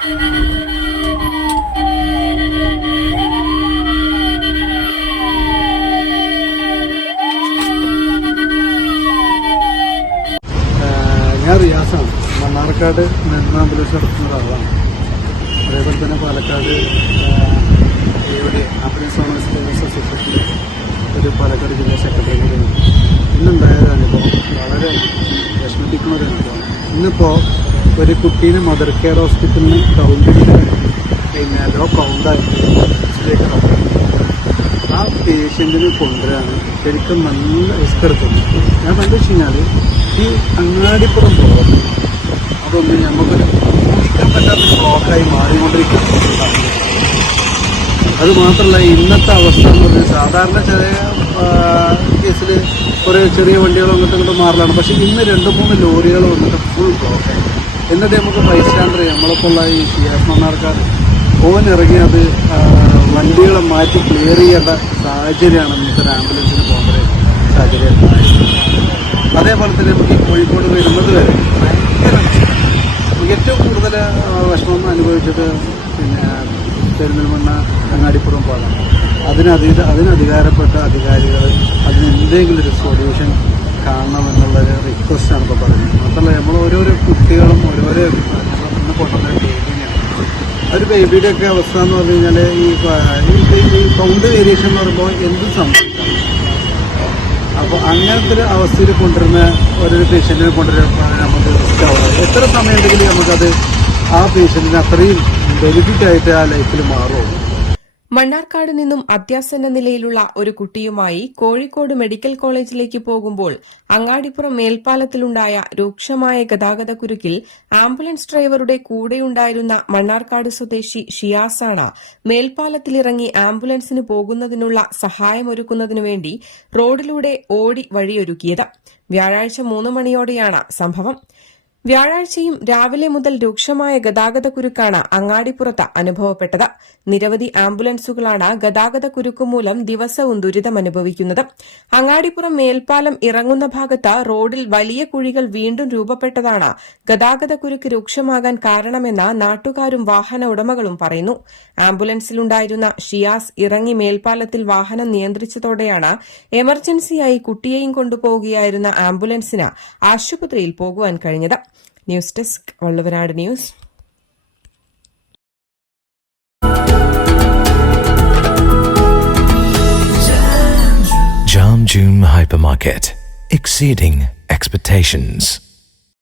ഞാൻ റിയാസാണ്. മണ്ണാർക്കാട് നെടുമ്പാമ്പലൂർ നടത്തുന്ന ഒരാളാണ്. അതേപോലെ തന്നെ പാലക്കാട് ഇവിടെ ആംബുലൻസ് ഓണേഴ്സ് ഒരു പാലക്കാട് ജില്ലാ സെക്രട്ടറി കൂടിയാണ് ഇന്നുണ്ടായ വളരെ വിഷമിപ്പിക്കുന്ന ഒരു അനുഭവം. ഇന്നിപ്പോൾ ഒരു കുട്ടീനെ മദർ കെയർ ഹോസ്പിറ്റലിൽ പിന്നെ ലോ കൗണ്ടായിട്ട് ആ പേഷ്യന്റിനെ കൊണ്ടുവരാണ് ശരിക്കും നല്ല റിസ്ക് എടുക്കുന്നു. ഞാൻ എന്താ വെച്ച് കഴിഞ്ഞാൽ ഈ അങ്ങാടിപ്പുറം ബ്ലോക്ക് അതൊന്നും നമുക്കൊരു ഊഹിക്കാൻ പറ്റാത്ത ബ്ലോക്കായി മാറിക്കൊണ്ടിരിക്കുകയാണ്. അത് മാത്രമല്ല ഇന്നത്തെ അവസ്ഥ എന്ന് പറഞ്ഞാൽ സാധാരണ ചെറിയ കേസിൽ കുറേ ചെറിയ വണ്ടികൾ അങ്ങോട്ടും ഇങ്ങോട്ടും മാറലാണ്. പക്ഷേ ഇന്ന് രണ്ട് മൂന്ന് ലോറികൾ വന്നിട്ട് ഫുൾ ബ്ലോക്കായി എന്നിട്ട് നമുക്ക് ബൈസ്റ്റാൻഡർ നമ്മളിപ്പോൾ ഉള്ള ഈ സി എഫ് മണ്ണാർക്കാർ ഓൻ ഇറങ്ങി അത് വണ്ടികളെ മാറ്റി ക്ലിയർ ചെയ്യേണ്ട സാഹചര്യമാണ് ഇന്നത്തെ ഒരു ആംബുലൻസിന് പോകേണ്ട സാഹചര്യം. അതേപോലെ തന്നെ നമുക്ക് ഈ കോഴിക്കോട് വരുന്നത് വരെ ഏറ്റവും കൂടുതൽ വിഷമം അനുഭവിച്ചത് പിന്നെ പെരുന്തൽമണ്ണ അങ്ങാടിപ്പുറം പാടാണ് അതിനധീത അതിനധികാരപ്പെട്ട അധികാരികൾ അതിന് എന്തെങ്കിലും ഒരു സൊല്യൂഷൻ കാണണമെന്നുള്ളൊരു ആണ് ഇപ്പോൾ പറയുന്നത്. മാത്രമല്ല നമ്മൾ ഓരോരോ കുട്ടികളും ഓരോരോ ഇന്ന് കൊണ്ടുവന്ന ബേബിനെയാണ് ഒരു ബേബിയുടെ ഒക്കെ അവസ്ഥ എന്ന് പറഞ്ഞു കഴിഞ്ഞാൽ ഈ ഈ- കൗണ്ട് വേരിയേഷൻ എന്ന് പറയുമ്പോൾ എന്ത് സംഭവിക്കാം? അപ്പോൾ അങ്ങനത്തെ ഒരു അവസ്ഥയിൽ കൊണ്ടുവരുന്ന ഓരോരു പേഷ്യന്റിനെ കൊണ്ടുവരുമ്പോൾ നമുക്ക് ഇഷ്ടമാവും എത്ര സമയം ഉണ്ടെങ്കിലും നമുക്കത് ആ പേഷ്യന്റിന് അത്രയും ബെനിഫിറ്റ് ആയിട്ട് ആ ലൈഫിൽ മാറുമോ മണ്ണാർക്കാട് നിന്നും അത്യാസന്ന നിലയിലുള്ള ഒരു കുട്ടിയുമായി കോഴിക്കോട് മെഡിക്കൽ കോളേജിലേക്ക് പോകുമ്പോൾ അങ്ങാടിപ്പുറം മേൽപ്പാലത്തിലുണ്ടായ രൂക്ഷമായ ഗതാഗതക്കുരുക്കിൽ ആംബുലൻസ് ഡ്രൈവറുടെ കൂടെയുണ്ടായിരുന്ന മണ്ണാർക്കാട് സ്വദേശി ഷിയാസാണ് മേൽപ്പാലത്തിലിറങ്ങി ആംബുലൻസിന് പോകുന്നതിനുള്ള സഹായമൊരുക്കുന്നതിനു വേണ്ടി റോഡിലൂടെ ഓടി വഴിയൊരുക്കിയത്. വ്യാഴാഴ്ച മൂന്ന് മണിയോടെയാണ് സംഭവം. വ്യാഴാഴ്ചയും രാവിലെ മുതൽ രൂക്ഷമായ ഗതാഗതക്കുരുക്കാണ് അങ്ങാടിപ്പുറത്ത് അനുഭവപ്പെട്ടത്. നിരവധി ആംബുലൻസുകളാണ് ഗതാഗതക്കുരുക്ക് മൂലം ദിവസവും ദുരിതമനുഭവിക്കുന്നത് അങ്ങാടിപ്പുറം മേൽപ്പാലം ഇറങ്ങുന്ന ഭാഗത്ത് റോഡിൽ വലിയ കുഴികൾ വീണ്ടും രൂപപ്പെട്ടതാണ് ഗതാഗതക്കുരുക്ക് രൂക്ഷമാകാൻ കാരണമെന്ന് നാട്ടുകാരും വാഹന ഉടമകളും പറയുന്നു. ആംബുലൻസിലുണ്ടായിരുന്ന ഷിയാസ് ഇറങ്ങി മേൽപ്പാലത്തിൽ വാഹനം നിയന്ത്രിച്ചതോടെയാണ് എമർജൻസിയായി കുട്ടിയെയും കൊണ്ടുപോകുകയായിരുന്ന ആംബുലൻസിന് ആശുപത്രിയിൽ പോകുവാൻ കഴിഞ്ഞത്. News desk Valluvanad news Jam June Hypermarket, exceeding expectations.